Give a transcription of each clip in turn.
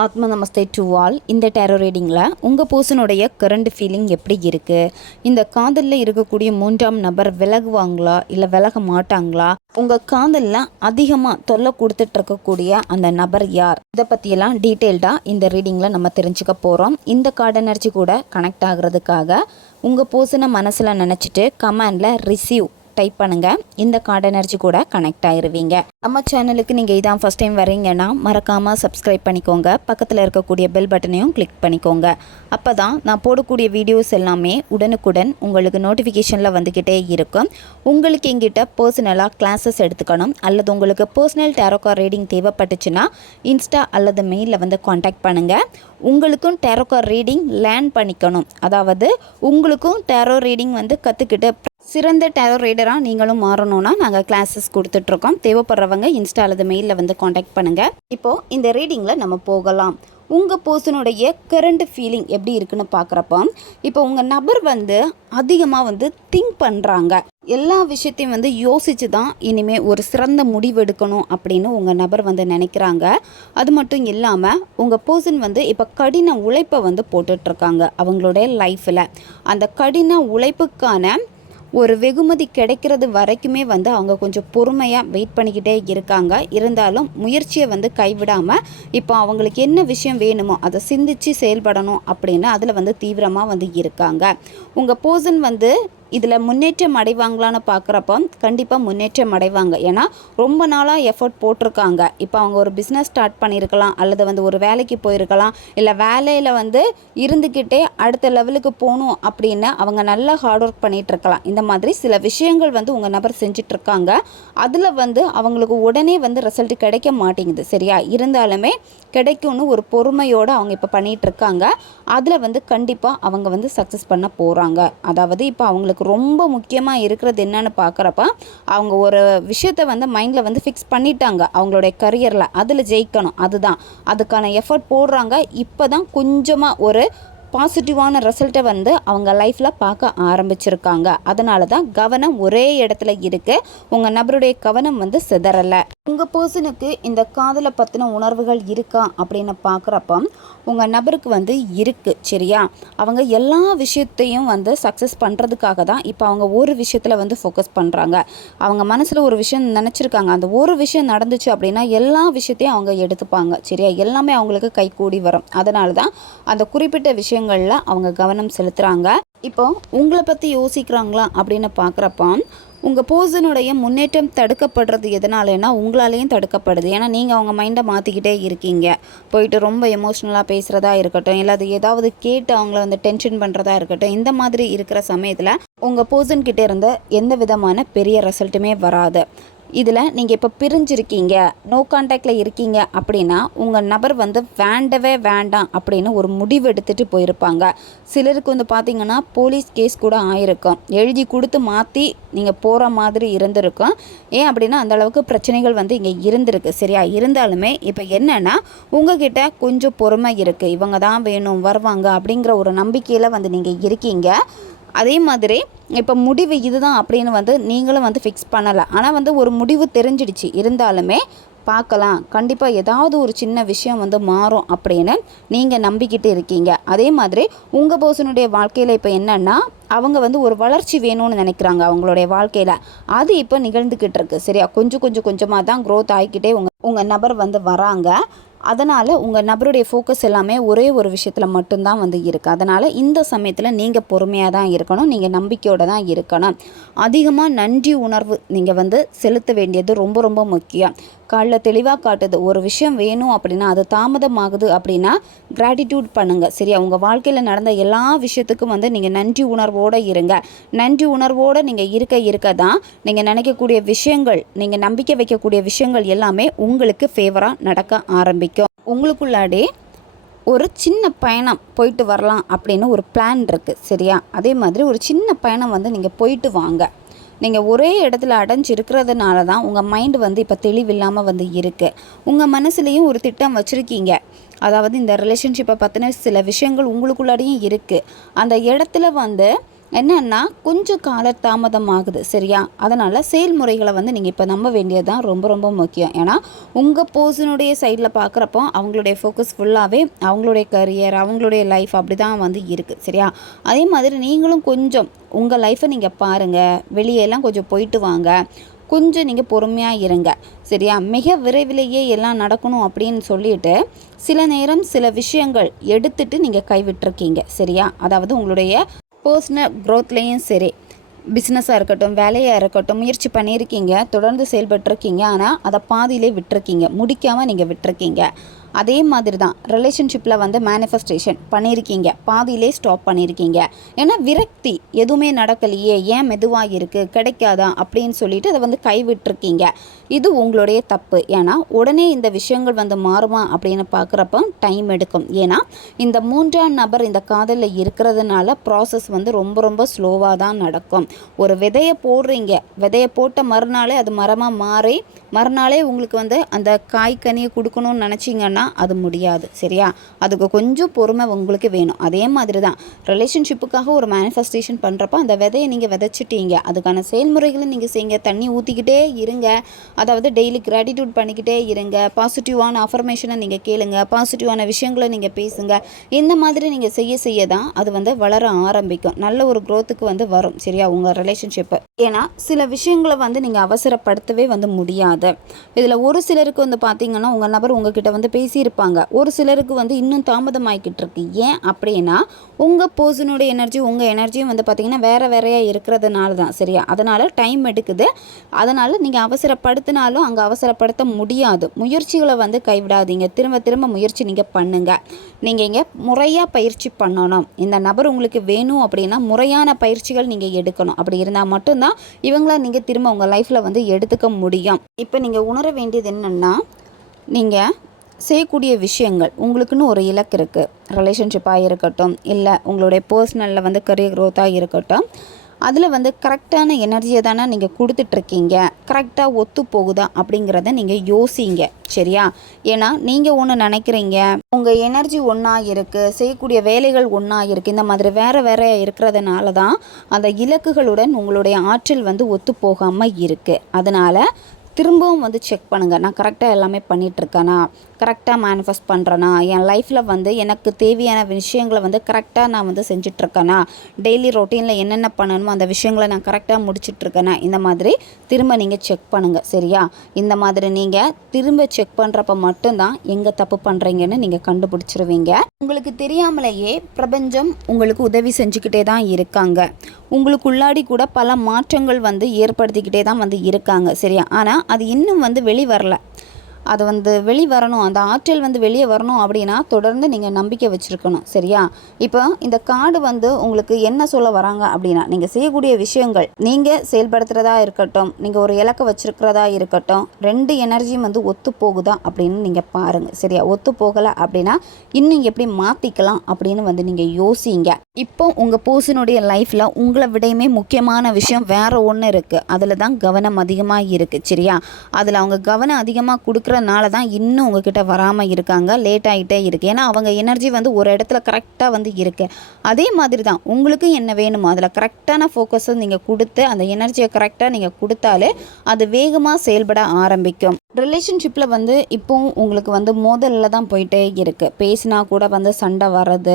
ஆத்ம நமஸ்தே to all. இந்த tarot ரீடிங்கில் உங்கள் பர்சனுடைய கரண்ட் ஃபீலிங் எப்படி இருக்குது, இந்த காதலில் இருக்கக்கூடிய மூன்றாம் நபர் விலகுவாங்களா இல்லை விலக மாட்டாங்களா, உங்கள் காதலில் அதிகமாக தொல்லை கொடுத்துட்டு இருக்கக்கூடிய அந்த நபர் யார், இதை பற்றியெல்லாம் டீட்டெயில்டாக இந்த ரீடிங்கில் நம்ம தெரிஞ்சுக்க போகிறோம். இந்த கார்டு எனர்ஜி கூட கனெக்ட் ஆகிறதுக்காக உங்கள் பர்சனை மனசில் நினச்சிட்டு கமெண்டில் ரிசீவ் டைப் பண்ணுங்கள். இந்த கார்டு எனர்ஜி கூட கனெக்ட் ஆகிருவீங்க. நம்ம சேனலுக்கு நீங்கள் இதான் ஃபஸ்ட் டைம் வரீங்கன்னா மறக்காமல் சப்ஸ்கிரைப் பண்ணிக்கோங்க. பக்கத்தில் இருக்கக்கூடிய பெல் பட்டனையும் கிளிக் பண்ணிக்கோங்க. அப்போ தான் நான் போடக்கூடிய வீடியோஸ் எல்லாமே உடனுக்குடன் உங்களுக்கு நோட்டிஃபிகேஷனில் வந்துக்கிட்டே இருக்கும். உங்களுக்கு எங்கிட்ட பர்சனலாக கிளாஸஸ் எடுத்துக்கணும் அல்லது உங்களுக்கு பர்சனல் டேரோ கார்டு ரீடிங் தேவைப்பட்டுச்சுன்னா இன்ஸ்டா அல்லது மெயிலில் வந்து காண்டாக்ட் பண்ணுங்கள். உங்களுக்கும் டேரோ கார்டு ரீடிங் லேர்ன் பண்ணிக்கணும், அதாவது உங்களுக்கும் டேரோ ரீடிங் வந்து கற்றுக்கிட்டு சிறந்த டேரோ ரீடராக நீங்களும் மாறணும்னா நாங்கள் கிளாஸஸ் கொடுத்துட்ருக்கோம். தேவைப்படுறவங்க இன்ஸ்டா அல்லது மெயிலில் வந்து காண்டாக்ட் பண்ணுங்கள். இப்போது இந்த ரீடிங்கில் நம்ம போகலாம். உங்கள் பர்சனுடைய கரண்ட் ஃபீலிங் எப்படி இருக்குன்னு பார்க்குறப்போ, இப்போ உங்கள் நபர் வந்து அதிகமாக வந்து திங்க் பண்ணுறாங்க. எல்லா விஷயத்தையும் வந்து யோசித்து தான் இனிமேல் ஒரு சிறந்த முடிவு எடுக்கணும் அப்படின்னு உங்கள் நபர் வந்து நினைக்கிறாங்க. அது மட்டும் இல்லாமல் உங்கள் பர்சன் வந்து இப்போ கடின உழைப்பை வந்து போட்டுட்ருக்காங்க அவங்களுடைய லைஃப்பில். அந்த கடின உழைப்புக்கான ஒரு வெகுமதி கிடைக்கிறது வரைக்குமே வந்து அவங்க கொஞ்சம் பொறுமையாக வெயிட் பண்ணிக்கிட்டே இருக்காங்க. இருந்தாலும் முயற்சியை வந்து கைவிடாமல் இப்போ அவங்களுக்கு என்ன விஷயம் வேணுமோ அதை சிந்திச்சு செயல்படணும் அப்படின்னு அதில் வந்து தீவிரமாக வந்து இருக்காங்க. உங்கள் பர்சன் வந்து இதில் முன்னேற்றம் அடைவாங்களான்னு பார்க்குறப்போ கண்டிப்பாக முன்னேற்றம் அடைவாங்க. ஏன்னா ரொம்ப நாளாக எஃபர்ட் போட்டிருக்காங்க. இப்போ அவங்க ஒரு பிஸ்னஸ் ஸ்டார்ட் பண்ணியிருக்கலாம் அல்லது வந்து ஒரு வேலைக்கு போயிருக்கலாம், இல்லை வேலையில் வந்து இருந்துக்கிட்டே அடுத்த லெவலுக்கு போகணும் அப்படின்னு அவங்க நல்லா ஹார்ட் ஒர்க் பண்ணிகிட்ருக்கலாம். இந்த மாதிரி சில விஷயங்கள் வந்து உங்கள் நபர் செஞ்சிட்ருக்காங்க. அதில் வந்து அவங்களுக்கு உடனே வந்து ரிசல்ட் கிடைக்க மாட்டேங்குது, சரியா? இருந்தாலுமே கிடைக்கும்னு ஒரு பொறுமையோடு அவங்க இப்போ பண்ணிகிட்ருக்காங்க. அதில் வந்து கண்டிப்பாக அவங்க வந்து சக்ஸஸ் பண்ண போகிறாங்க. அதாவது இப்போ அவங்களுக்கு ரொம்ப முக்கியமாக இருக்கிறது என்னன்னு பார்க்குறப்ப அவங்க ஒரு விஷயத்தை வந்து மைண்டில் வந்து ஃபிக்ஸ் பண்ணிட்டாங்க அவங்களுடைய கரியரில். அதில் ஜெயிக்கணும், அதுதான் அதுக்கான எஃபர்ட் போடுறாங்க. இப்போ தான் கொஞ்சமாக ஒரு பாசிட்டிவான ரிசல்ட்டை வந்து அவங்க லைஃப்பில் பார்க்க ஆரம்பிச்சிருக்காங்க. அதனால தான் கவனம் ஒரே இடத்துல இருக்குது. உங்கள் நபருடைய கவனம் வந்து சிதறலை. உங்கள் பர்சனுக்கு இந்த காதலை பற்றின உணர்வுகள் இருக்கா அப்படின்னு பார்க்குறப்ப உங்கள் நபருக்கு வந்து இருக்குது, சரியா? அவங்க எல்லா விஷயத்தையும் வந்து சக்ஸஸ் பண்ணுறதுக்காக தான் இப்போ அவங்க ஒரு விஷயத்தில் வந்து ஃபோக்கஸ் பண்ணுறாங்க. அவங்க மனசில் ஒரு விஷயம் நினச்சிருக்காங்க. அந்த ஒரு விஷயம் நடந்துச்சு அப்படின்னா எல்லா விஷயத்தையும் அவங்க எடுத்துப்பாங்க, சரியா? எல்லாமே அவங்களுக்கு கைகூடி வரும். அதனால தான் அந்த குறிப்பிட்ட விஷயங்களில் அவங்க கவனம் செலுத்துகிறாங்க. இப்போ உங்களை பற்றி யோசிக்கிறாங்களா அப்படின்னு பார்க்குறப்ப உங்கள் பர்சனுடைய முன்னேற்றம் தடுக்கப்படுறது எதனாலனா உங்களாலேயும் தடுக்கப்படுது. ஏன்னா நீங்கள் அவங்க மைண்டை மாற்றிக்கிட்டே இருக்கீங்க. போயிட்டு ரொம்ப எமோஷ்னலாக பேசுகிறதா இருக்கட்டும், இல்லை அது ஏதாவது கேட்டு அவங்கள வந்து டென்ஷன் பண்ணுறதா இருக்கட்டும், இந்த மாதிரி இருக்கிற சமயத்தில் உங்கள் பர்சன்கிட்ட இருந்து எந்த விதமான பெரிய ரிசல்ட்டுமே வராது. இதில் நீங்கள் இப்போ பிரிஞ்சிருக்கீங்க, நோ கான்டாக்டில் இருக்கீங்க அப்படின்னா உங்கள் நபர் வந்து வேண்டவே வேண்டாம் அப்படின்னு ஒரு முடிவு எடுத்துகிட்டு போயிருப்பாங்க. சிலருக்கு வந்து பார்த்திங்கன்னா போலீஸ் கேஸ் கூட ஆயிருக்கும். எழுதி கொடுத்து மாற்றி நீங்கள் போகிற மாதிரி இருந்திருக்கும். ஏன் அப்படின்னா அந்தளவுக்கு பிரச்சனைகள் வந்து இங்கே இருந்திருக்கு, சரியா? இருந்தாலுமே இப்போ என்னென்னா உங்ககிட்ட கொஞ்சம் பொறுமை இருக்குது. இவங்க தான் வேணும் வருவாங்க அப்படிங்கிற ஒரு நம்பிக்கையில் வந்து நீங்கள் இருக்கீங்க. அதே மாதிரி இப்போ முடிவு இதுதான் அப்படின்னு வந்து நீங்களும் வந்து ஃபிக்ஸ் பண்ணலை. ஆனால் வந்து ஒரு முடிவு தெரிஞ்சிடுச்சு. இருந்தாலுமே பார்க்கலாம், கண்டிப்பாக ஏதாவது ஒரு சின்ன விஷயம் வந்து மாறும் அப்படின்னு நீங்கள் நம்பிக்கிட்டு இருக்கீங்க. அதே மாதிரி உங்கள் பர்சனுடைய வாழ்க்கையில் இப்போ என்னென்னா அவங்க வந்து ஒரு வளர்ச்சி வேணும்னு நினைக்கிறாங்க அவங்களுடைய வாழ்க்கையில். அது இப்போ நிகழ்ந்துக்கிட்டு இருக்குது, சரியா? கொஞ்சமாக தான் க்ரோத் ஆகிக்கிட்டே உங்கள் நபர் வந்து வராங்க. அதனால் உங்கள் நபருடைய ஃபோக்கஸ் எல்லாமே ஒரே ஒரு விஷயத்தில் மட்டும்தான் வந்து இருக்குது. அதனால் இந்த சமயத்தில் நீங்கள் பொறுமையாக தான் இருக்கணும், நீங்கள் நம்பிக்கையோடு தான் இருக்கணும். அதிகமாக நன்றி உணர்வு நீங்கள் வந்து செலுத்த வேண்டியது ரொம்ப ரொம்ப முக்கியம். காலைல தெளிவாக காட்டுது, ஒரு விஷயம் வேணும் அப்படின்னா அது தாமதமாகுது அப்படின்னா கிராட்டிடியூட் பண்ணுங்கள், சரியா? உங்கள் வாழ்க்கையில் நடந்த எல்லா விஷயத்துக்கும் வந்து நீங்கள் நன்றி உணர்வோடு இருங்க. நன்றி உணர்வோடு நீங்கள் இருக்க தான் நீங்கள் நினைக்கக்கூடிய விஷயங்கள், நீங்கள் நம்பிக்கை வைக்கக்கூடிய விஷயங்கள் எல்லாமே உங்களுக்கு ஃபேவராக நடக்க ஆரம்பிக்கும். உங்களுக்குள்ளாடே ஒரு சின்ன பயணம் போயிட்டு வரலாம் அப்படின்னு ஒரு பிளான் இருக்குது, சரியா? அதே மாதிரி ஒரு சின்ன பயணம் வந்து நீங்கள் போயிட்டு வாங்க. நீங்கள் ஒரே இடத்துல அடைஞ்சு இருக்கிறதுனால தான் உங்கள் மைண்டு வந்து இப்போ தெளிவில்லாமல் வந்து இருக்குது. உங்கள் மனசுலேயும் ஒரு திட்டம் வச்சுருக்கீங்க. அதாவது இந்த ரிலேஷன்ஷிப்பை பற்றின சில விஷயங்கள் உங்களுக்குள்ளாடையும் இருக்குது. அந்த இடத்துல வந்து என்னன்னா கொஞ்சம் கால தாமதம் ஆகுது சரியா. அதனால் செயல்முறைகளை வந்து நீங்கள் இப்போ நம்ப வேண்டியது தான் ரொம்ப ரொம்ப முக்கியம். ஏன்னா உங்கள் பர்சனுடைய சைடில் பார்க்குறப்போ அவங்களுடைய ஃபோக்கஸ் ஃபுல்லாகவே அவங்களுடைய கரியர், அவங்களுடைய லைஃப் அப்படி தான் வந்து இருக்குது சரியா. அதே மாதிரி நீங்களும் கொஞ்சம் உங்கள் லைஃப்பை நீங்கள் பாருங்கள், வெளியெல்லாம் கொஞ்சம் போயிட்டு வாங்க, கொஞ்சம் நீங்கள் பொறுமையாக இருங்க சரியா. மிக விரைவிலேயே எல்லாம் நடக்கணும் அப்படின்னு சொல்லிட்டு சில நேரம் சில விஷயங்கள் எடுத்துட்டு நீங்கள் கைவிட்டிருக்கீங்க சரியா. அதாவது உங்களுடைய பர்சனல் க்ரோத்லேயும் சரி, பிஸ்னஸாக இருக்கட்டும், வேலையாக இருக்கட்டும், முயற்சி பண்ணியிருக்கீங்க, தொடர்ந்து செயல்பட்டுருக்கீங்க, ஆனால் அதை பாதியிலே விட்டுருக்கீங்க, முடிக்காமல் நீங்கள் விட்டுருக்கீங்க. அதே மாதிரி தான் ரிலேஷன்ஷிப்பில் வந்து மேனிஃபெஸ்டேஷன் பண்ணியிருக்கீங்க, பாதியிலே ஸ்டாப் பண்ணியிருக்கீங்க. ஏன்னா விரக்தி, எதுவுமே நடக்கலையே, ஏன் மெதுவாக இருக்குது, கிடைக்காதா அப்படின்னு சொல்லிட்டு அதை வந்து கைவிட்டிருக்கீங்க. இது உங்களுடைய தப்பு. ஏன்னா உடனே இந்த விஷயங்கள் வந்து மாறுமா அப்படின்னு பார்க்குறப்ப டைம் எடுக்கும். ஏன்னா இந்த 3ஆம் நபர் இந்த காதலில் இருக்கிறதுனால ப்ராசஸ் வந்து ரொம்ப ரொம்ப ஸ்லோவாக தான் நடக்கும். ஒரு விதையை போடுறீங்க, விதையை போட்ட மறுநாளே அது மரமாக மாறி மறுநாளே உங்களுக்கு வந்து அந்த காய்கனியை கொடுக்கணும்னு நினச்சிங்கன்னா அது முடியாது சரியா. அதுக்கு கொஞ்சம் பொறுமை உங்களுக்கு வேணும். அதே மாதிரி தான் ரிலேஷன்ஷிப்புக்காக ஒரு மேனிஃபெஸ்டேஷன் பண்ணுறப்போ அந்த விதையை நீங்கள் விதைச்சிட்டீங்க, அதுக்கான செயல்முறைகளை நீங்கள் செய்யுங்க, தண்ணி ஊற்றிக்கிட்டே இருங்க. அதாவது டெய்லி கிராட்டிடியூட் பண்ணிக்கிட்டே இருங்க, பாசிட்டிவான அஃபர்மேஷனை நீங்கள் கேளுங்க, பாசிட்டிவான விஷயங்களை நீங்கள் பேசுங்க. இந்த மாதிரி நீங்கள் செய்ய தான் அது வந்து வளர ஆரம்பிக்கும், நல்ல ஒரு க்ரோத்துக்கு வந்து வரும் சரியா உங்கள் ரிலேஷன்ஷிப்பு. ஏன்னா சில விஷயங்களை வந்து நீங்கள் அவசரப்படுத்தவே வந்து முடியாது. இதில் ஒரு சிலருக்கு வந்து பார்த்தீங்கன்னா உங்கள் நபர் உங்ககிட்ட வந்து பேசியிருப்பாங்க, ஒரு சிலருக்கு வந்து இன்னும் தாமதமாகிக்கிட்டு இருக்கு. ஏன் அப்படின்னா உங்கள் பர்சனுடைய எனர்ஜி உங்கள் எனர்ஜியும் வந்து பார்த்திங்கன்னா வேறையாக இருக்கிறதுனால தான் சரியா. அதனால் டைம் எடுக்குது. அதனால் நீங்கள் அவசரப்படுத்தினாலும் அங்கே அவசரப்படுத்த முடியாது. முயற்சிகளை வந்து கைவிடாதீங்க, திரும்ப திரும்ப முயற்சி நீங்கள் பண்ணுங்கள். நீங்கள் இங்கே முறையாக பயிற்சி பண்ணணும். இந்த நபர் உங்களுக்கு வேணும் அப்படின்னா முறையான பயிற்சிகள் நீங்கள் எடுக்கணும். அப்படி இருந்தால் மட்டும்தான் இவங்கள நீங்கள் திரும்ப உங்கள் லைஃப்பில் வந்து எடுத்துக்க முடியும். இப்போ நீங்கள் உணர வேண்டியது என்னென்னா, நீங்கள் செய்யக்கூடிய விஷயங்கள் உங்களுக்குன்னு ஒரு இலக்கு இருக்குது. ரிலேஷன்ஷிப்பாக இருக்கட்டும், இல்லை உங்களுடைய பர்சனலில் வந்து கரியர் க்ரோத்தாக இருக்கட்டும், அதில் வந்து கரெக்டான எனர்ஜியை தானே நீங்கள் கொடுத்துட்ருக்கீங்க, கரெக்டாக ஒத்து போகுதா அப்படிங்கிறத நீங்கள் யோசிங்க சரியா. ஏன்னா நீங்கள் ஒன்று நினைக்கிறீங்க, உங்கள் எனர்ஜி ஒன்றா இருக்குது, செய்யக்கூடிய வேலைகள் ஒன்றா இருக்குது, இந்த மாதிரி வேறு இருக்கிறதுனால தான் அந்த இலக்குகளுடன் உங்களுடைய ஆற்றல் வந்து ஒத்து போகாமல் இருக்குது. அதனால் திரும்பவும் வந்து செக் பண்ணுங்கள், நான் கரெக்டாக எல்லாமே பண்ணிகிட்ருக்கேனா, கரெக்டாக மேனிஃபெஸ்ட் பண்ணுறேனா, என் லைஃப்பில் வந்து எனக்கு தேவையான விஷயங்களை வந்து கரெக்டாக நான் வந்து செஞ்சிட்ருக்கேனா, டெய்லி ரொட்டீனில் என்னென்ன பண்ணணுமோ அந்த விஷயங்களை நான் கரெக்டாக முடிச்சிட்ருக்கேனா, இந்த மாதிரி திரும்ப நீங்கள் செக் பண்ணுங்கள் சரியா. இந்த மாதிரி நீங்கள் திரும்ப செக் பண்ணுறப்ப மட்டும்தான் எங்கே தப்பு பண்ணுறீங்கன்னு நீங்கள் கண்டுபிடிச்சிருவீங்க. உங்களுக்கு தெரியாமலேயே பிரபஞ்சம் உங்களுக்கு உதவி செஞ்சுக்கிட்டே தான் இருக்காங்க. உங்களுக்குள்ளாடி கூட பல மாற்றங்கள் வந்து ஏற்படுத்திக்கிட்டே தான் வந்து இருக்காங்க சரியா. ஆனால் அது இன்னும் வந்து வெளிவரல. அது வந்து வெளிவரணும், அந்த ஆற்றல் வந்து வெளியே வரணும் அப்படின்னா தொடர்ந்து நீங்கள் நம்பிக்கை வச்சுருக்கணும் சரியா. இப்போ இந்த கார்டு வந்து உங்களுக்கு என்ன சொல்ல வராங்க அப்படின்னா, நீங்கள் செய்யக்கூடிய விஷயங்கள், நீங்கள் செயல்படுத்துகிறதா இருக்கட்டும், நீங்கள் ஒரு இலக்கை வச்சுருக்கிறதா இருக்கட்டும், 2 எனர்ஜியும் வந்து ஒத்து போகுதா அப்படின்னு நீங்கள் பாருங்கள் சரியா. ஒத்து போகலை அப்படின்னா இன்னும் எப்படி மாற்றிக்கலாம் அப்படின்னு வந்து நீங்கள் யோசிங்க. இப்போ உங்கள் பர்சனுடைய லைஃப்பில் உங்களை விடையுமே முக்கியமான விஷயம் வேறு ஒன்று இருக்குது. அதில் தான் கவனம் அதிகமாக இருக்குது சரியா. அதில் அவங்க கவனம் அதிகமாக கொடுக்குறனால தான் இன்னும் உங்ககிட்ட வராமல் இருக்காங்க, லேட் ஆகிட்டே இருக்குது. ஏன்னா அவங்க எனர்ஜி வந்து ஒரு இடத்துல கரெக்டாக வந்து இருக்குது. அதே மாதிரி தான் உங்களுக்கு என்ன வேணுமோ அதில் கரெக்டான ஃபோக்கஸை நீங்கள் கொடுத்து அந்த எனர்ஜியை கரெக்டாக நீங்கள் கொடுத்தாலே அது வேகமாக செயல்பட ஆரம்பிக்கும். ரிலேஷன்ஷிப்பில் வந்து இப்போவும் உங்களுக்கு வந்து மோதலில் தான் போயிட்டே இருக்குது. பேசினா கூட வந்து சண்டை வர்றது,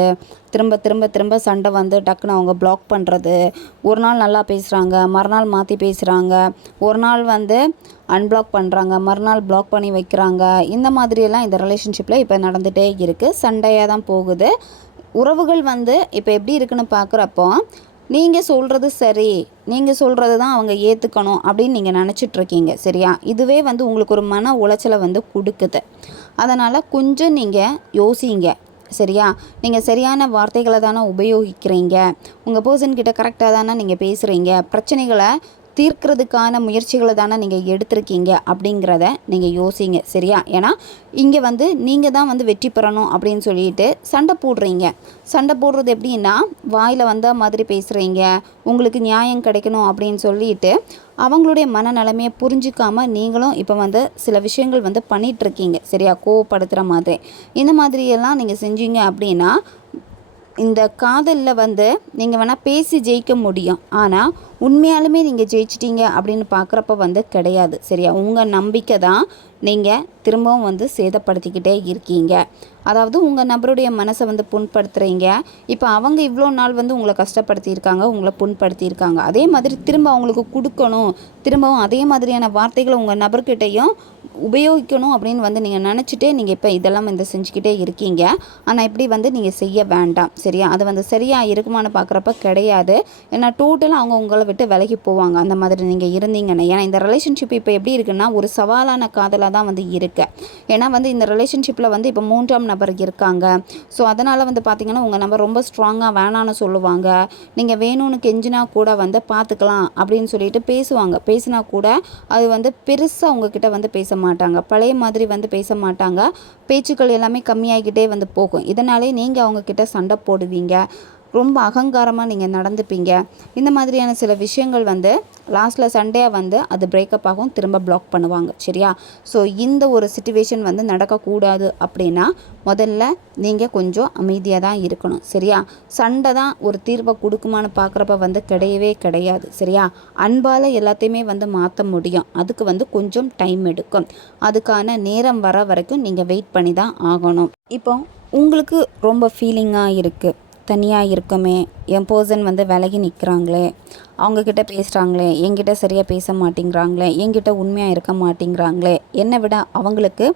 திரும்ப சண்டை வந்து டக்குன்னு அவங்க பிளாக் பண்ணுறது, ஒரு நாள் நல்லா பேசுகிறாங்க, மறுநாள் மாற்றி பேசுகிறாங்க, ஒரு நாள் வந்து அன்பிளாக் பண்ணுறாங்க, மறுநாள் பிளாக் பண்ணி வைக்கிறாங்க. இந்த மாதிரியெல்லாம் இந்த ரிலேஷன்ஷிப்பில் இப்போ நடந்துகிட்டே இருக்குது, சண்டையாக தான் போகுது. உறவுகள் வந்து இப்போ எப்படி இருக்குன்னு பார்க்குறப்போ, நீங்கள் சொல்கிறது சரி, நீங்கள் சொல்கிறது தான் அவங்க ஏற்றுக்கணும் அப்படின்னு நீங்கள் நினச்சிட்ருக்கீங்க சரியா. இதுவே வந்து உங்களுக்கு ஒரு மன உளைச்சலை வந்து கொடுக்குது. அதனால் கொஞ்சம் நீங்கள் யோசிங்க சரியா. நீங்கள் சரியான வார்த்தைகளை தானே உபயோகிக்கிறீங்க, உங்கள் பர்சன்கிட்ட கரெக்டாக தானே நீங்கள் பேசுகிறீங்க, பிரச்சனைகளை தீர்க்கிறதுக்கான முயற்சிகளை தானே நீங்கள் எடுத்திருக்கீங்க அப்படிங்கிறத நீங்கள் யோசிங்க சரியா. ஏன்னா இங்கே வந்து நீங்கள் தான் வந்து வெற்றி பெறணும் அப்படின்னு சொல்லிட்டு சண்டை போடுறீங்க. சண்டை போடுறது எப்படின்னா, வாயில் வந்த மாதிரி பேசுகிறீங்க, உங்களுக்கு நியாயம் கிடைக்கணும் அப்படின்னு சொல்லிட்டு அவங்களுடைய மனநிலைமையை புரிஞ்சிக்காமல் நீங்களும் இப்போ வந்து சில விஷயங்கள் வந்து பண்ணிகிட்ருக்கீங்க சரியா, கோவப்படுத்துகிற மாதிரி. இந்த மாதிரியெல்லாம் நீங்கள் செஞ்சீங்க அப்படின்னா இந்த காதலில் வந்து நீங்கள் வேணால் பேசி ஜெயிக்க முடியும், ஆனால் உண்மையாலுமே நீங்கள் ஜெயிச்சிட்டீங்க அப்படின்னு பார்க்குறப்ப வந்து கிடையாது. சரியா? உங்கள் நம்பிக்கை தான் நீங்கள் திரும்பவும் வந்து சேதப்படுத்திக்கிட்டே இருக்கீங்க. அதாவது உங்கள் நபருடைய மனசை வந்து புண்படுத்துகிறீங்க. இப்போ அவங்க இவ்வளோ நாள் வந்து உங்களை கஷ்டப்படுத்தியிருக்காங்க, உங்களை புண்படுத்தியிருக்காங்க. அதே மாதிரி திரும்ப அவங்களுக்கு கொடுக்கணும், திரும்பவும் அதே மாதிரியான வார்த்தைகளை உங்கள் நபர்கிட்டையும் உபயோகிக்கணும் அப்படின்னு வந்து நீங்கள் நினச்சிட்டே நீங்கள் இப்போ இதெல்லாம் வந்து செஞ்சுக்கிட்டே இருக்கீங்க. ஆனால் இப்படி வந்து நீங்கள் செய்ய வேண்டாம். சரியா? அது வந்து சரியாக இருக்குமான்னு பார்க்குறப்ப கிடையாது. ஏன்னா டோட்டலாக அவங்க உங்களை விட்டு விலகி போவாங்க அந்த மாதிரி நீங்கள் இருந்தீங்கன்னா. ஏன்னா இந்த ரிலேஷன்ஷிப் இப்போ எப்படி இருக்குன்னா ஒரு சவாலான காதலாக தான் வந்து இருக்குது. ஏன்னா வந்து இந்த ரிலேஷன்ஷிப்பில் வந்து இப்போ 3ஆம் நபர் இருக்காங்க. ஸோ அதனால் வந்து பார்த்திங்கன்னா உங்கள் நபர் ரொம்ப ஸ்ட்ராங்காக வேணான்னு சொல்லுவாங்க. நீங்கள் வேணும்னு கெஞ்சினா கூட வந்து பார்த்துக்கலாம் அப்படின்னு சொல்லிட்டு பேசுவாங்க. பேசினா கூட அது வந்து பெருசாக உங்ககிட்ட வந்து பேச மாட்டாங்க. பழைய மாதிரி வந்து பேச மாட்டாங்க. பேச்சுக்கள் எல்லாமே கம்மியாகிக்கிட்டே வந்து போகும். இதனாலே நீங்கள் அவங்கக்கிட்ட சண்டை போடுவீங்க. ரொம்ப அகங்காரமாக நீங்கள் நடந்துப்பீங்க. இந்த மாதிரியான சில விஷயங்கள் வந்து லாஸ்ட்டில் சண்டையாக வந்து அது பிரேக்கப் ஆகும், திரும்ப பிளாக் பண்ணுவாங்க. சரியா? ஸோ இந்த ஒரு சிச்சுவேஷன் வந்து நடக்கக்கூடாது அப்படின்னா முதல்ல நீங்கள் கொஞ்சம் அமைதியாக தான் இருக்கணும். சரியா? சண்டை தான் ஒரு தீர்வை கொடுக்குமான்னு பார்க்குறப்ப வந்து கிடையவே கிடையாது. சரியா? அன்பால் எல்லாத்தையுமே வந்து மாற்ற முடியும். அதுக்கு வந்து கொஞ்சம் டைம் எடுக்கும். அதுக்கான நேரம் வர வரைக்கும் நீங்கள் வெயிட் பண்ணி தான் ஆகணும். இப்போ உங்களுக்கு ரொம்ப ஃபீலிங்காக இருக்குது, தனியாக இருக்கமே, என் பர்சன் வந்து விலகி நிற்கிறாங்களே, அவங்கக்கிட்ட பேசுகிறாங்களே, என்கிட்ட சரியாக பேச மாட்டேங்கிறாங்களே, என்கிட்ட உண்மையாக இருக்க மாட்டேங்கிறாங்களே, என்னை விட அவங்களுக்கு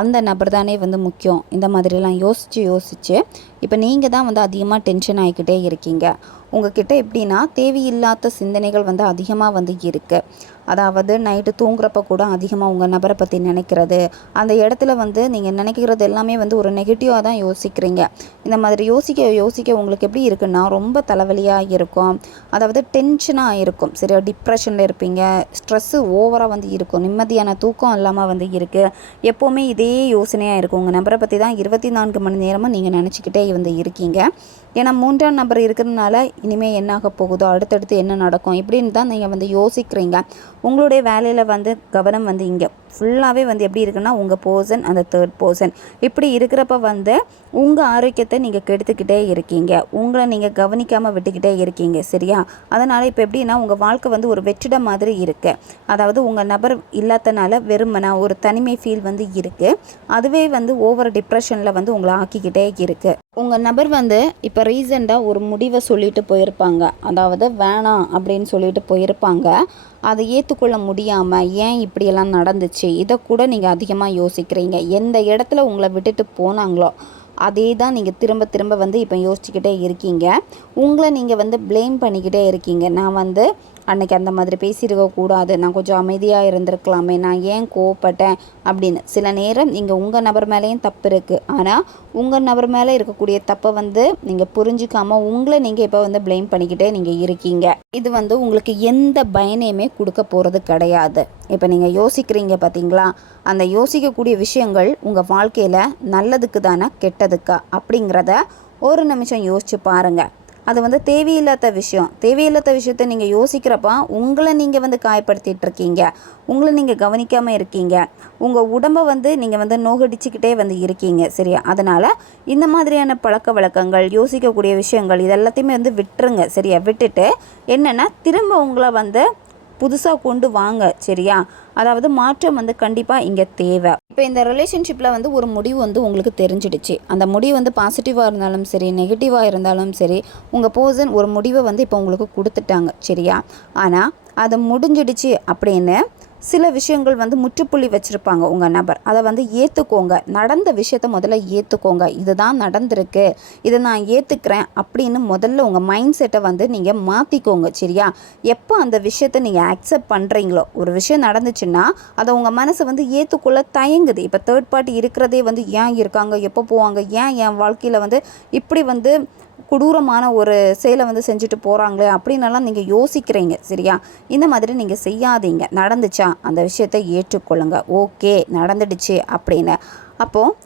அந்த நபர் தானே வந்து முக்கியம். இந்த மாதிரிலாம் யோசித்து இப்போ நீங்கள் தான் வந்து அதிகமாக டென்ஷன் ஆகிக்கிட்டே இருக்கீங்க. உங்ககிட்ட எப்படின்னா தேவையில்லாத சிந்தனைகள் வந்து அதிகமாக வந்து இருக்குது. அதாவது நைட்டு தூங்குறப்ப கூட அதிகமாக உங்கள் நபரை பற்றி நினைக்கிறது, அந்த இடத்துல வந்து நீங்கள் நினைக்கிறது எல்லாமே வந்து ஒரு நெகட்டிவாக தான் யோசிக்கிறீங்க. இந்த மாதிரி யோசிக்க உங்களுக்கு எப்படி இருக்குன்னா ரொம்ப தலைவலியாக இருக்கும். அதாவது டென்ஷனாக இருக்கும். சரியா? டிப்ரெஷனில் இருப்பீங்க. ஸ்ட்ரெஸ்ஸு ஓவராக வந்து இருக்கும். நிம்மதியான தூக்கம் இல்லாமல் வந்து இருக்குது. எப்போவுமே இதே யோசனையாக இருக்கும். உங்கள் நபரை பற்றி தான் 24 மணி நேரமும் நீங்கள் நினச்சிக்கிட்டே வந்து இருக்கீங்க. ஏன்னா 3ஆம் நபர் இருக்கிறதுனால இனிமேல் என்ன ஆக போகுதோ, அடுத்தடுத்து என்ன நடக்கும் இப்படின்னு தான் நீங்கள் வந்து யோசிக்கிறீங்க. உங்களுடைய வேலையில் வந்து கவனம் வந்து இங்கே ஃபுல்லாகவே வந்து எப்படி இருக்குன்னா உங்கள் பர்சன், அந்த தேர்ட் பர்சன் இப்படி இருக்கிறப்ப வந்து உங்கள் ஆரோக்கியத்தை நீங்கள் கெடுத்துக்கிட்டே இருக்கீங்க. உங்களை நீங்கள் கவனிக்காமல் விட்டுக்கிட்டே இருக்கீங்க. சரியா? அதனால் இப்போ எப்படின்னா உங்கள் வாழ்க்கை வந்து ஒரு வெற்றிடம் மாதிரி இருக்குது. அதாவது உங்கள் நபர் இல்லாதனால வெறுமனா ஒரு தனிமை ஃபீல் வந்து இருக்குது. அதுவே வந்து ஓவர் டிப்ரெஷனில் வந்து உங்களை ஆக்கிக்கிட்டே இருக்குது. உங்கள் நபர் வந்து இப்போ ரீசெண்டாக ஒரு முடிவை சொல்லிட்டு போயிருப்பாங்க. அதாவது வேணாம் அப்படின்னு சொல்லிட்டு போயிருப்பாங்க. அதை ஏற்றுக்கொள்ள முடியாமல் ஏன் இப்படியெல்லாம் நடந்துச்சு இதை கூட நீங்கள் அதிகமாக யோசிக்கிறீங்க. எந்த இடத்துல உங்களை விட்டுட்டு போனாங்களோ அதே தான் நீங்கள் திரும்ப திரும்ப வந்து இப்போ யோசிச்சுக்கிட்டே இருக்கீங்க. உங்களை நீங்கள் வந்து ப்ளேம் பண்ணிக்கிட்டே இருக்கீங்க. நான் வந்து அன்னைக்கு அந்த மாதிரி பேசியிருக்கக்கூடாது, நான் கொஞ்சம் அமைதியாக இருந்திருக்கலாமே, நான் ஏன் கோவப்பட்டேன் அப்படின்னு. சில நேரம் நீங்கள் உங்கள் நபர் மேலேயும் தப்பு இருக்குது. ஆனால் உங்கள் நபர் மேலே இருக்கக்கூடிய தப்பை வந்து நீங்கள் புரிஞ்சிக்காமல் உங்களை நீங்கள் இப்போ வந்து ப்ளேம் பண்ணிக்கிட்டே நீங்கள் இருக்கீங்க. இது வந்து உங்களுக்கு எந்த பயனையுமே கொடுக்க போகிறது கிடையாது. இப்போ நீங்கள் யோசிக்கிறீங்க பார்த்தீங்களா, அந்த யோசிக்கக்கூடிய விஷயங்கள் உங்கள் வாழ்க்கையில் நல்லதுக்கு தானே கெட்டதுக்கா அப்படிங்கிறத ஒரு நிமிஷம் யோசிச்சு பாருங்கள். அது வந்து தேவையில்லாத விஷயத்தை நீங்கள் யோசிக்கிறப்ப உங்களை நீங்கள் வந்து காயப்படுத்திகிட்டு இருக்கீங்க. உங்களை நீங்கள் கவனிக்காமல் இருக்கீங்க. உங்கள் உடம்பை வந்து நீங்கள் வந்து நோகடிச்சுக்கிட்டே வந்து இருக்கீங்க. சரியா? அதனால் இந்த மாதிரியான பழக்க வழக்கங்கள், யோசிக்கக்கூடிய விஷயங்கள் இது எல்லாத்தையுமே வந்து விட்டுருங்க. சரியா? விட்டுட்டு என்னென்னா திரும்ப உங்களை வந்து புதுசாக கொண்டு வாங்க. சரியா? அதாவது மாற்றம் வந்து கண்டிப்பாக இங்கே தேவை. இப்போ இந்த ரிலேஷன்ஷிப்பில் வந்து ஒரு முடிவு வந்து உங்களுக்கு தெரிஞ்சிடுச்சு. அந்த முடிவு வந்து பாசிட்டிவாக இருந்தாலும் சரி, நெகட்டிவாக இருந்தாலும் சரி, உங்கள் பர்சன் ஒரு முடிவை வந்து இப்போ உங்களுக்கு கொடுத்துட்டாங்க. சரியா? ஆனால் அது முடிஞ்சிடுச்சு அப்படின்னு சில விஷயங்கள் வந்து முற்றுப்புள்ளி வச்சுருப்பாங்க உங்கள் நபர். அதை வந்து ஏற்றுக்கோங்க. நடந்த விஷயத்த முதல்ல ஏற்றுக்கோங்க. இதுதான் நடந்திருக்கு, இதை நான் ஏற்றுக்கிறேன் அப்படின்னு முதல்ல உங்கள் மைண்ட் செட்டை வந்து நீங்கள் மாற்றிக்கோங்க. சரியா? எப்போ அந்த விஷயத்தை நீங்கள் அக்செப்ட் பண்ணுறீங்களோ, ஒரு விஷயம் நடந்துச்சுன்னா அதை உங்கள் மனசை வந்து ஏற்றுக்கொள்ள தயங்குது. இப்போ தேர்ட் பார்ட்டி இருக்கிறதே வந்து ஏன் இருக்காங்க, எப்போ போவாங்க, ஏன் என் வாழ்க்கையில் வந்து இப்படி வந்து கொடூரமான ஒரு செயலை வந்து செஞ்சுட்டு போகிறாங்களே அப்படின்னலாம் நீங்கள் யோசிக்கிறீங்க. சரியா? இந்த மாதிரி நீங்கள் செய்யாதீங்க. நடந்துச்சா அந்த விஷயத்தை ஏற்றுக்கொள்ளுங்க. ஓகே நடந்துடுச்சு அப்படின்னு. அப்போது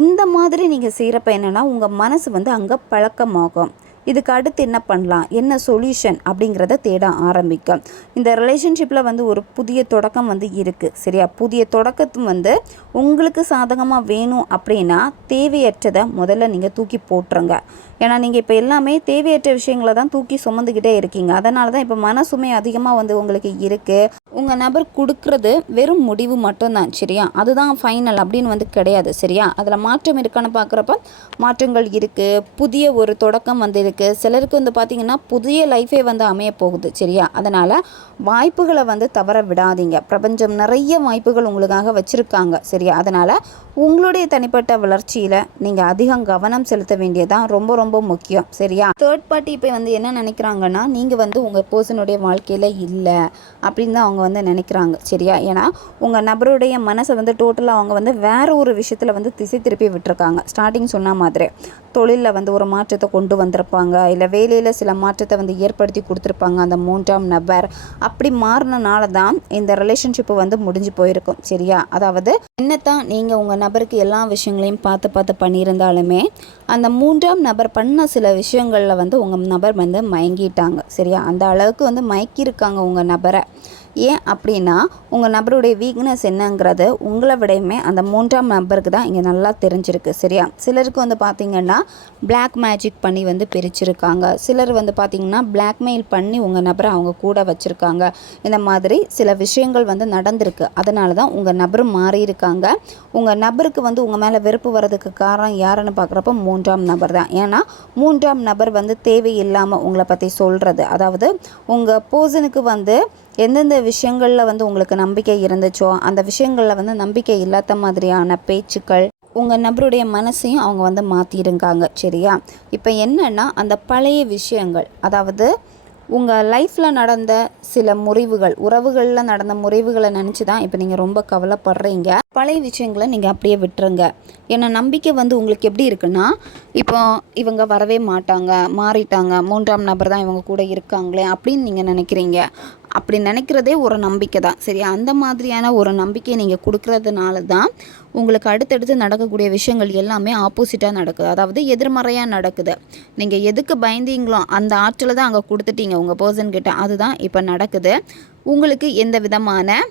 இந்த மாதிரி நீங்கள் செய்கிறப்ப என்னென்னா உங்கள் மனசு வந்து அங்கே பழக்கமாகும். இதுக்கு அடுத்து என்ன பண்ணலாம், என்ன சொல்யூஷன் அப்படிங்கிறத தேட ஆரம்பிக்கும். இந்த ரிலேஷன்ஷிப்பில் வந்து ஒரு புதிய தொடக்கம் வந்து இருக்குது சரியா. புதிய தொடக்கத்தும் வந்து உங்களுக்கு சாதகமாக வேணும் அப்படின்னா தேவையற்றதை முதல்ல நீங்கள் தூக்கி போட்டுருங்க. ஏன்னா நீங்கள் இப்போ எல்லாமே தேவையற்ற விஷயங்களை தான் தூக்கி சுமந்துக்கிட்டே இருக்கீங்க. அதனால தான் இப்போ மனசுமை அதிகமாக வந்து உங்களுக்கு இருக்குது. உங்கள் நபர் கொடுக்குறது வெறும் முடிவு மட்டும்தான் சரியா. அதுதான் ஃபைனல் அப்படின்னு வந்து கிடையாது சரியா. அதில் மாற்றம் இருக்கான்னு பார்க்குறப்ப மாற்றங்கள் இருக்குது, புதிய ஒரு தொடக்கம் வந்து இருக்குது. சிலருக்கு வந்து பார்த்திங்கன்னா புதிய லைஃபே வந்து அமைய போகுது சரியா. அதனால் வாய்ப்புகளை வந்து தவற விடாதீங்க. பிரபஞ்சம் நிறைய வாய்ப்புகள் உங்களுக்காக வச்சுருக்காங்க சரியா. அதனால் உங்களுடைய தனிப்பட்ட வளர்ச்சியில் நீங்கள் அதிகம் கவனம் செலுத்த வேண்டியதான் ரொம்ப ரொம்ப முக்கியம் சரியா. தேர்ட் பார்ட்டி இப்போ வந்து என்ன நினைக்கிறாங்கன்னா, நீங்கள் வந்து உங்கள் பர்சனுடைய வாழ்க்கையில் இல்லை அப்படின்னு தான் அவங்க வந்து நினைக்கிறாங்க சரியா. ஏன்னா உங்கள் நபருடைய மனசை வந்து டோட்டலாக அவங்க வந்து வேறு ஒரு விஷயத்தில் வந்து திசை திருப்பி விட்டுருக்காங்க. ஸ்டார்டிங் சொன்ன மாதிரி தொழிலில் வந்து ஒரு மாற்றத்தை கொண்டு வந்திருப்பாங்க, இல்லை வேலையில் சில மாற்றத்தை வந்து ஏற்படுத்தி கொடுத்துருப்பாங்க அந்த மூன்றாம் நபர். அப்படி மாறினால தான் இந்த ரிலேஷன்ஷிப்பு வந்து முடிஞ்சு போயிருக்கும் சரியா. அதாவது என்னத்தான் நீங்கள் உங்கள் நபருக்கு எல்லா விஷயங்களையும் பார்த்து பண்ணியிருந்தாலுமே அந்த மூன்றாம் நபர் பண்ண சில விஷயங்களில் வந்து உங்கள் நபர் வந்து மயங்கிட்டாங்க சரியா. அந்த அளவுக்கு வந்து மயக்கியிருக்காங்க உங்கள் நபரை. ஏன் அப்படின்னா உங்கள் நபருடைய வீக்னஸ் என்னங்கிறது உங்களை விடையுமே அந்த மூன்றாம் நபருக்கு தான் இங்கே நல்லா தெரிஞ்சிருக்கு சரியா. சிலருக்கு வந்து பார்த்திங்கன்னா பிளாக் மேஜிக் பண்ணி வந்து பிரிச்சிருக்காங்க. சிலர் வந்து பார்த்திங்கன்னா பிளாக்மெயில் பண்ணி உங்கள் நபரை அவங்க கூட வச்சுருக்காங்க. இந்த மாதிரி சில விஷயங்கள் வந்து நடந்திருக்கு. அதனால தான் உங்கள் நபர் மாறியிருக்காங்க. உங்கள் நபருக்கு வந்து உங்கள் மேலே வெறுப்பு வர்றதுக்கு காரணம் யாருன்னு பார்க்குறப்ப மூன்றாம் நபர் தான். ஏன்னா மூன்றாம் நபர் வந்து தேவையில்லாமல் உங்களை பற்றி சொல்கிறது, அதாவது உங்கள் பர்சனுக்கு வந்து எந்தெந்த விஷயங்களில் வந்து உங்களுக்கு நம்பிக்கை இருந்துச்சோ அந்த விஷயங்களில் வந்து நம்பிக்கை இல்லாத மாதிரியான பேச்சுக்கள் உங்கள் நபருடைய மனசையும் அவங்க வந்து மாற்றிருக்காங்க சரியா. இப்போ என்னென்னா அந்த பழைய விஷயங்கள், அதாவது உங்கள் லைஃப்பில் நடந்த சில முறிவுகள், உறவுகளில் நடந்த முறிவுகளை நினச்சி தான் இப்போ நீங்கள் ரொம்ப கவலைப்படுறீங்க. பழைய விஷயங்களை நீங்கள் அப்படியே விட்டுருங்க. ஏன்னா நம்பிக்கை வந்து உங்களுக்கு எப்படி இருக்குன்னா, இப்போ இவங்க வரவே மாட்டாங்க, மாறிட்டாங்க, மூன்றாம் நபர் தான் இவங்க கூட இருக்காங்களே அப்படின்னு நீங்கள் நினைக்கிறீங்க. அப்படி நினைக்கிறதே ஒரு நம்பிக்கை தான் சரியா. அந்த மாதிரியான ஒரு நம்பிக்கையை நீங்கள் கொடுக்கறதுனால தான் உங்களுக்கு அடுத்தடுத்து நடக்கக்கூடிய விஷயங்கள் எல்லாமே ஆப்போசிட்டாக நடக்குது, அதாவது எதிர்மறையாக நடக்குது. நீங்கள் எதுக்கு பயந்தீங்களோ அந்த ஆற்றலை தான் அங்கே கொடுத்துட்டீங்க உங்கள் பர்சன்கிட்ட. அதுதான் இப்போ நடக்குது. உங்களுக்கு எந்த விதமான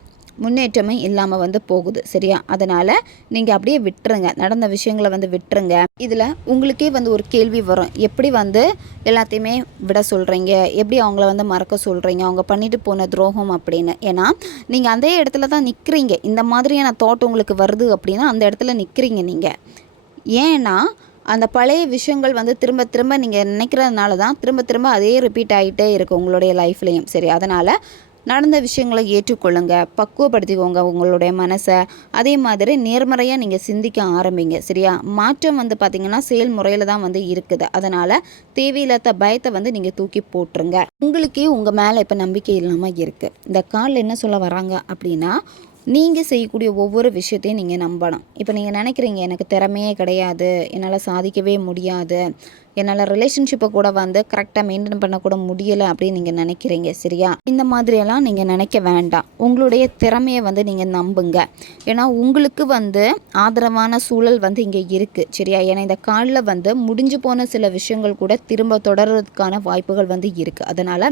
முன்னேற்றமே இல்லாமல் வந்து போகுது சரியா. அதனால் நீங்கள் அப்படியே விட்டுருங்க, நடந்த விஷயங்களை வந்து விட்டுருங்க. இதில் உங்களுக்கே வந்து ஒரு கேள்வி வரும், எப்படி வந்து எல்லாத்தையுமே விட சொல்கிறீங்க, எப்படி அவங்கள வந்து மறக்க சொல்கிறீங்க, அவங்க பண்ணிட்டு போன துரோகம் அப்படின்னு. ஏன்னா நீங்கள் அதே இடத்துல தான் நிற்கிறீங்க. இந்த மாதிரியான தாட் உங்களுக்கு வருது அப்படின்னா அந்த இடத்துல நிற்கிறீங்க நீங்கள். ஏன்னா அந்த பழைய விஷயங்கள் வந்து திரும்ப திரும்ப நீங்கள் நினைக்கிறதுனால தான் திரும்ப அதே ரிப்பீட் ஆகிட்டே இருக்குது உங்களுடைய லைஃப்லேயும் சரி. அதனால் நடந்த விஷயங்களை ஏற்றுக்கொள்ளுங்க, பக்குவப்படுத்திக்கோங்க உங்களுடைய மனசை. அதே மாதிரி நேர்மறையாக நீங்கள் சிந்திக்க ஆரம்பிங்க சரியா. மாற்றம் வந்து பார்த்திங்கன்னா செயல்முறையில் தான் வந்து இருக்குது. அதனால் தேவையில்லாத பயத்தை வந்து நீங்கள் தூக்கி போட்டுருங்க. உங்களுக்கே உங்கள் மேலே இப்போ நம்பிக்கை இல்லாமல் இருக்குது. இந்த காலில் என்ன சொல்ல வராங்க அப்படின்னா, நீங்கள் செய்யக்கூடிய ஒவ்வொரு விஷயத்தையும் நீங்கள் நம்பணும். இப்போ நீங்கள் நினைக்கிறீங்க எனக்கு திறமையே கிடையாது, என்னால் சாதிக்கவே முடியாது, என்னால் ரிலேஷன்ஷிப்பை கூட வந்து கரெக்டாக மெயின்டைன் பண்ணக்கூட முடியலை அப்படின்னு நீங்கள் நினைக்கிறீங்க சரியா. இந்த மாதிரியெல்லாம் நீங்கள் நினைக்க வேண்டாம். உங்களுடைய திறமையை வந்து நீங்கள் நம்புங்க. ஏன்னா உங்களுக்கு வந்து ஆதரவான சூழல் வந்து இங்கே இருக்குது சரியா. ஏன்னா இந்த காலில் வந்து முடிஞ்சு போன சில விஷயங்கள் கூட திரும்ப தொடர்றதுக்கான வாய்ப்புகள் வந்து இருக்குது. அதனால்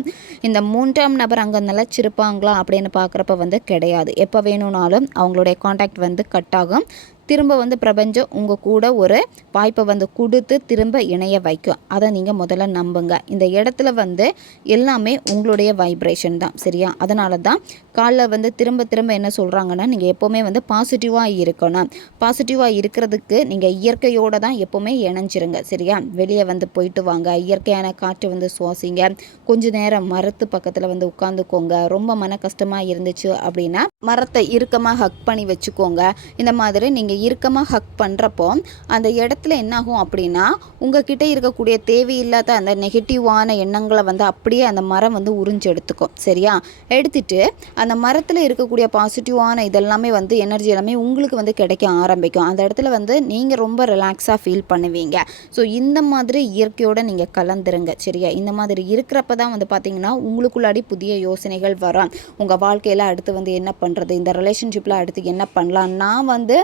இந்த மூன்றாம் நபர் அங்கே நிலச்சிருப்பாங்களா அப்படின்னு பார்க்குறப்ப வந்து கிடையாது. எப்போ வேணும்னாலும் அவங்களுடைய காண்டாக்ட் வந்து கட் ஆகும். திரும்ப வந்து பிரபஞ்சம் உங்கள் கூட ஒரு வாய்ப்பை வந்து கொடுத்து திரும்ப இணைய வைக்கும். அதை நீங்கள் முதல்ல நம்புங்க. இந்த இடத்துல வந்து எல்லாமே உங்களுடைய வைப்ரேஷன் தான் சரியா. அதனால தான் காலில் வந்து திரும்ப என்ன சொல்கிறாங்கன்னா, நீங்கள் எப்போவுமே வந்து பாசிட்டிவாக இருக்கணும். பாசிட்டிவாக இருக்கிறதுக்கு நீங்கள் இயற்கையோடு தான் எப்போவுமே இணைஞ்சிருங்க சரியா. வெளியே வந்து போயிட்டு வாங்க, இயற்கையான காற்று வந்து சுவாசிங்க, கொஞ்ச நேரம் மரத்து பக்கத்தில் வந்து உட்காந்துக்கோங்க. ரொம்ப மன கஷ்டமாக இருந்துச்சு அப்படின்னா மரத்தை இறுக்கமாக ஹக் பண்ணி வச்சுக்கோங்க. இந்த மாதிரி நீங்கள் இறுக்கமாக ஹக் பண்ணுறப்போ அந்த இடத்துல என்னாகும் அப்படின்னா உங்ககிட்ட இருக்கக்கூடிய தேவையில்லாத அந்த நெகட்டிவான எண்ணங்களை வந்து அப்படியே அந்த மரம் வந்து உறிஞ்சு எடுத்துக்கும் சரியா. எடுத்துட்டு அந்த மரத்தில் இருக்கக்கூடிய பாசிட்டிவான இதெல்லாமே வந்து எனர்ஜி எல்லாமே உங்களுக்கு வந்து கிடைக்க ஆரம்பிக்கும். அந்த இடத்துல வந்து நீங்கள் ரொம்ப ரிலாக்ஸாக ஃபீல் பண்ணுவீங்க. ஸோ இந்த மாதிரி இயற்கையோடு நீங்கள் கலந்துருங்க சரியா. இந்த மாதிரி இருக்கிறப்ப தான் வந்து பார்த்திங்கன்னா உங்களுக்குள்ளாடி புதிய யோசனைகள் வரும். உங்கள் வாழ்க்கையில் அடுத்து வந்து என்ன பண்ணுறது, இந்த ரிலேஷன்ஷிப்பில் அடுத்து என்ன பண்ணலாம், நான் வந்து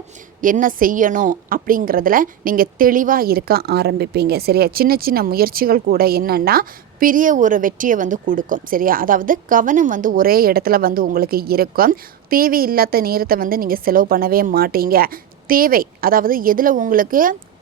என்ன செய்யணும் அப்படிங்கிறதுல நீங்கள் தெளிவாக இருக்க ஆரம்பிப்பீங்க. சரியா? சின்ன சின்ன முயற்சிகள் கூட என்னென்னா பெரிய ஒரு வெற்றியை வந்து கொடுக்கும். சரியா? அதாவது கவனம் வந்து ஒரே இடத்துல வந்து உங்களுக்கு இருக்கும். தேவையில்லாத நேரத்தை வந்து நீங்கள் செலவு பண்ணவே மாட்டீங்க. தேவை, அதாவது எதில் உங்களுக்கு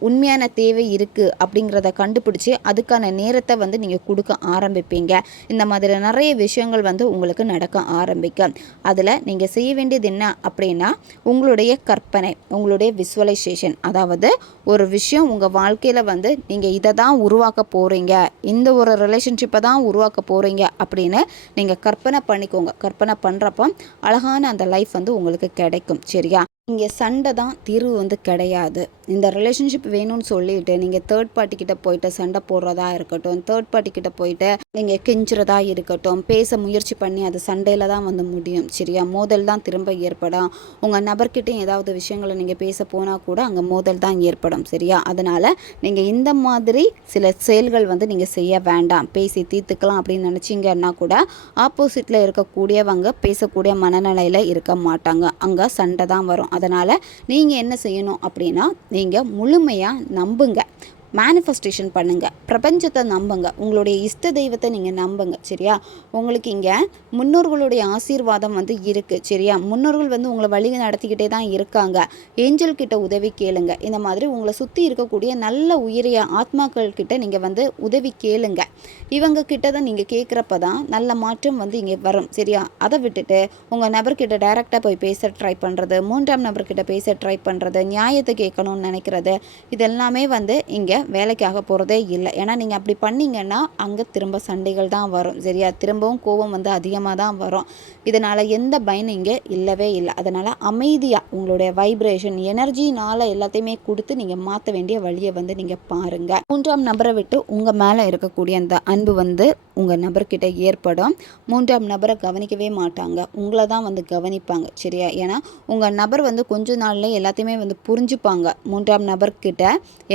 உண்மையான தேவை இருக்குது அப்படிங்கிறத கண்டுபிடிச்சி அதுக்கான நேரத்தை வந்து நீங்கள் கொடுக்க ஆரம்பிப்பீங்க. இந்த மாதிரி நிறைய விஷயங்கள் வந்து உங்களுக்கு நடக்க ஆரம்பிக்கும். அதில் நீங்கள் செய்ய வேண்டியது என்ன அப்படின்னா, உங்களுடைய கற்பனை, உங்களுடைய விசுவலைசேஷன். அதாவது ஒரு விஷயம் உங்கள் வாழ்க்கையில் வந்து நீங்கள் இதை தான் உருவாக்க போகிறீங்க, இந்த ஒரு ரிலேஷன்ஷிப்பை தான் உருவாக்க போகிறீங்க அப்படின்னு நீங்கள் கற்பனை பண்ணிக்கோங்க. கற்பனை பண்ணுறப்போ அழகான அந்த லைஃப் வந்து உங்களுக்கு கிடைக்கும். சரியா? இங்கே சண்டை தான் தீர்வு வந்து கிடையாது. இந்த ரிலேஷன்ஷிப் வேணும்னு சொல்லிட்டு நீங்கள் தேர்ட் பார்ட்டி கிட்ட போயிட்டு சண்டை போடுறதா இருக்கட்டும், தேர்ட் பார்ட்டி கிட்ட போயிட்டு நீங்கள் கெஞ்சுறதா இருக்கட்டும், பேச முயற்சி பண்ணி அது சண்டையில் தான் வந்து முடியும். சரியா? மோதல் தான் திரும்ப ஏற்படும். உங்கள் நபர்கிட்டையும் ஏதாவது விஷயங்களை நீங்கள் பேச போனால் கூட அங்கே மோதல் தான் ஏற்படும். சரியா? அதனால் நீங்கள் இந்த மாதிரி சில செயல்கள் வந்து நீங்கள் செய்ய வேண்டாம். பேசி தீர்த்துக்கலாம் அப்படின்னு நினச்சிங்கன்னா கூட ஆப்போசிட்டில் இருக்கக்கூடியவங்க பேசக்கூடிய மனநிலையில் இருக்க மாட்டாங்க. அங்கே சண்டை தான் வரும். அதனால் நீங்கள் என்ன செய்யணும் அப்படின்னா, நீங்கள் முழுமையாக நம்புங்க, மேனிஃபெஸ்டேஷன் பண்ணுங்கள், பிரபஞ்சத்தை நம்புங்க, உங்களுடைய இஷ்ட தெய்வத்தை நீங்கள் நம்புங்க. சரியா? உங்களுக்கு இங்கே முன்னோர்களுடைய ஆசீர்வாதம் வந்து இருக்குது. சரியா? முன்னோர்கள் வந்து உங்களை வழி நடத்திக்கிட்டே தான் இருக்காங்க. ஏஞ்சல் கிட்ட உதவி கேளுங்க. இந்த மாதிரி உங்களை சுற்றி இருக்கக்கூடிய நல்ல உயரிய ஆத்மாக்கள் கிட்ட நீங்கள் வந்து உதவி கேளுங்க. இவங்க கிட்ட தான் நீங்கள் கேட்குறப்ப தான் நல்ல மாற்றம் வந்து இங்கே வரும். சரியா? அதை விட்டுட்டு உங்கள் நபர்கிட்ட டைரெக்டாக போய் பேச ட்ரை பண்ணுறது, மூன்றாம் நபர்கிட்ட பேச ட்ரை பண்ணுறது, நியாயத்தை கேட்கணும்னு நினைக்கிறது, இதெல்லாமே வந்து இங்கே வேலைக்காக போகிறதே இல்லை. ஏன்னா நீங்கள் அப்படி பண்ணிங்கன்னா அங்கே திரும்ப சண்டைகள் தான் வரும். சரியா? திரும்பவும் கோபம் வந்து அதிகமாக தான் வரும். இதனால் எந்த பயனும் இங்கே இல்லவே இல்லை. அதனால் அமைதியாக உங்களுடைய வைப்ரேஷன் எனர்ஜினால் எல்லாத்தையுமே கொடுத்து நீங்கள் மாற்ற வேண்டிய வழியை வந்து நீங்கள் பாருங்கள். மூன்றாம் நபரை விட்டு உங்கள் மேலே இருக்கக்கூடிய அந்த அன்பு வந்து உங்கள் நபர்கிட்ட ஏற்படும். மூன்றாம் நபரை கவனிக்கவே மாட்டாங்க, உங்களை தான் வந்து கவனிப்பாங்க. சரியா? ஏன்னா உங்கள் நபர் வந்து கொஞ்ச நாள்லேயே எல்லாத்தையுமே வந்து புரிஞ்சுப்பாங்க. மூன்றாம் நபர்கிட்ட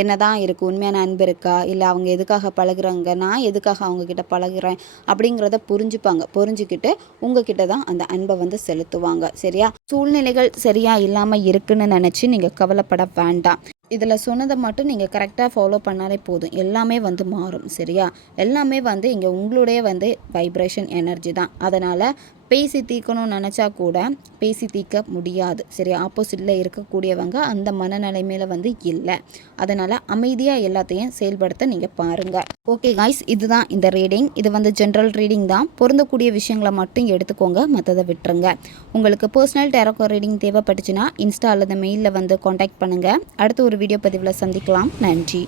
என்ன தான் இருக்குது, உண்மையான அன்பு இருக்கா, இல்லை அவங்க எதுக்காக பழகுறாங்க, நான் எதுக்காக அவங்கக்கிட்ட பழகுறேன் அப்படிங்கிறத புரிஞ்சுப்பாங்க. புரிஞ்சுக்கிட்டு உங்ககிட்ட தான் அந்த அன்பை வந்து செலுத்துவாங்க. சரியா? சூழ்நிலைகள் சரியா இல்லாமல் இருக்குன்னு நினச்சி நீங்கள் கவலைப்பட வேண்டாம். இதில் சொன்னதை மட்டும் நீங்கள் கரெக்டாக ஃபாலோ பண்ணாலே போதும், எல்லாமே வந்து மாறும். சரியா? எல்லாமே வந்து இங்கே உங்களுடைய வந்து வைப்ரேஷன் எனர்ஜி தான். அதனால் பேசி தீர்க்கணும்னு நினச்சா கூட பேசி தீர்க்க முடியாது. சரி? ஆப்போசிட்டில் இருக்கக்கூடியவங்க அந்த மனநிலைமையில் வந்து இல்லை. அதனால் அமைதியாக எல்லாத்தையும் செயல்படுத்த நீங்கள் பாருங்கள். ஓகே காய்ஸ், இதுதான் இந்த ரீடிங். இது வந்து ஜென்ரல் ரீடிங் தான். பொருந்தக்கூடிய விஷயங்களை மட்டும் எடுத்துக்கோங்க, மற்றதை விட்டுருங்க. உங்களுக்கு பர்சனல் டேரோ ரீடிங் தேவைப்பட்டுச்சுன்னா இன்ஸ்டா அல்லது மெயிலில் வந்து காண்டாக்ட் பண்ணுங்கள். அடுத்த ஒரு வீடியோ பதிவில் சந்திக்கலாம். நன்றி.